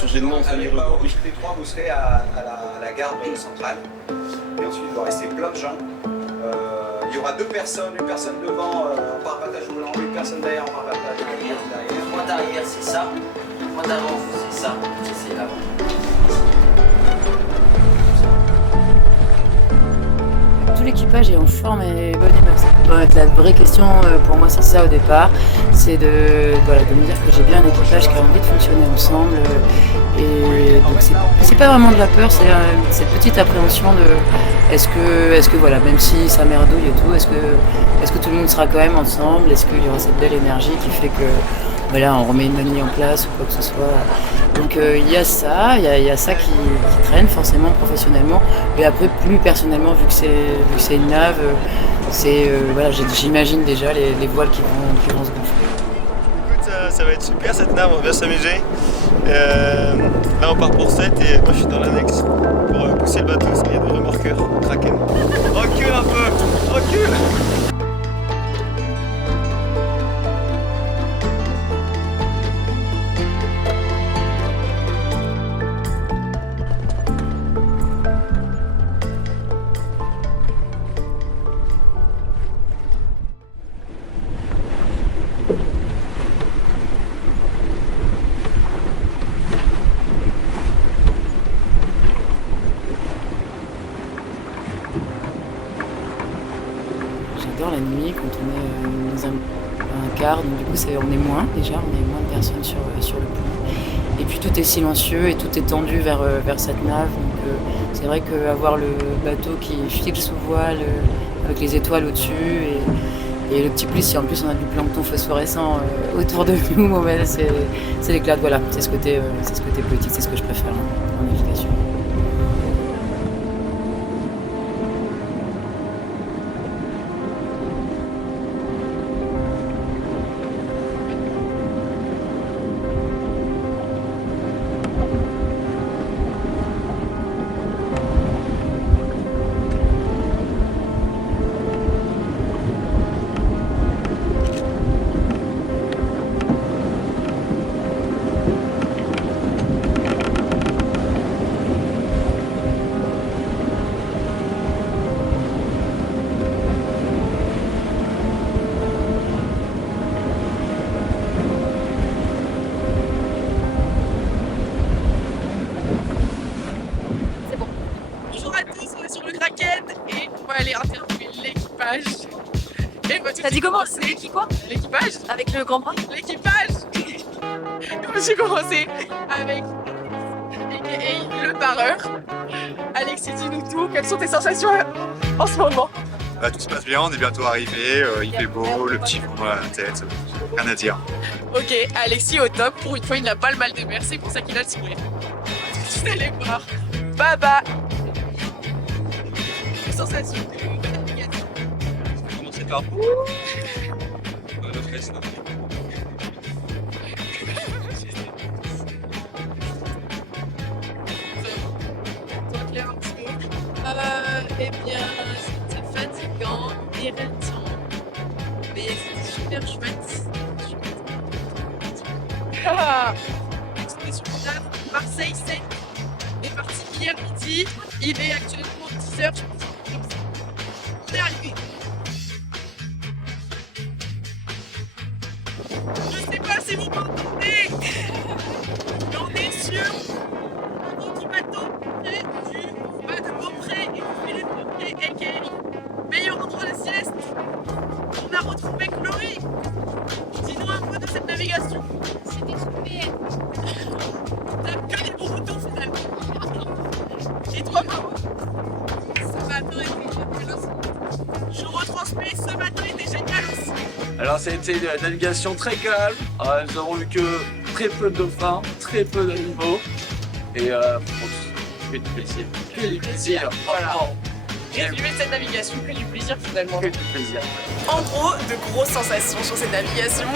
Changer de nom, ça veut dire au T3, vous serez à la gare centrale. Et ensuite, il va rester plein de gens. Il y aura deux personnes, une personne devant en parapattage volant, une personne derrière en parapattage derrière. Moi d'arrière, c'est ça. Moi d'avant, c'est ça. C'est là. Tout l'équipage est en forme et bonne humeur. La vraie question pour moi c'est ça au départ, c'est de me dire que j'ai bien un équipage qui a envie de fonctionner ensemble. Et donc c'est pas vraiment de la peur, c'est cette petite appréhension de est-ce que voilà, même si ça merdouille et tout, est-ce que tout le monde sera quand même ensemble, est-ce qu'il y aura cette belle énergie qui fait que voilà, on remet une bonne nuit en place ou quoi que ce soit. Donc il y a ça qui traîne forcément professionnellement. Et après plus personnellement, vu que c'est une nave, voilà, j'imagine déjà les voiles qui vont se gonfler. Écoute, ça va être super cette nave, on va bien s'amuser. Là on part pour 7 et moi je suis dans l'annexe pour pousser le bateau parce qu'il y a des remorqueurs Kraken. Recule un peu, recule. J'adore la nuit quand on est dans un quart, donc du coup on est moins déjà, on est moins de personnes sur le pont. Et puis tout est silencieux et tout est tendu vers cette nave. Donc c'est vrai qu'avoir le bateau qui file sous voile avec les étoiles au-dessus et le petit plus, si en plus on a du plancton phosphorescent autour de nous, bon, ben, c'est l'éclat. Voilà, c'est ce côté poétique, c'est ce que je préfère en navigation. Et on va aller interviewer l'équipage. T'as dit comment? C'est qui quoi? L'équipage. Avec le grand bras? L'équipage. J'ai commencé avec le pareur. Alexis, dis-nous tout. Quelles sont tes sensations en ce moment? Bah, tout se passe bien, on est bientôt arrivé, il fait beau, le petit vent dans la tête, rien à dire. Ok, Alexis au top. Pour une fois, il n'a pas le mal de mer, c'est pour ça qu'il a le sourire. Vous allez voir. Baba. Sensation de navigation. Je vais commencer par le reste. Eh bien, c'était fatigant, irritant, mais c'était super chouette. C'était sur le table. Marseille 7 est parti hier midi. Il est actuellement 10h. On est arrivé. Je sais pas si vous m'entendez, mais on est sur un autre bateau près du bas de Beaupré et du filet de Beaupré, a.k.a. meilleur endroit de sieste. On a retrouvé Chloé. Dis-nous un peu de cette navigation. C'était super. T'as que des bons retours finalement. Et toi, Maro? Ce matin était génial aussi. Je retransmets, ce matin était génial aussi. Alors ça a été une navigation très calme, nous avons eu que très peu de dauphins, très peu d'animaux et que du plaisir. Que du plaisir, voilà. Résumé de cette navigation, que du plaisir finalement. Que du plaisir. En gros, de grosses sensations sur cette navigation.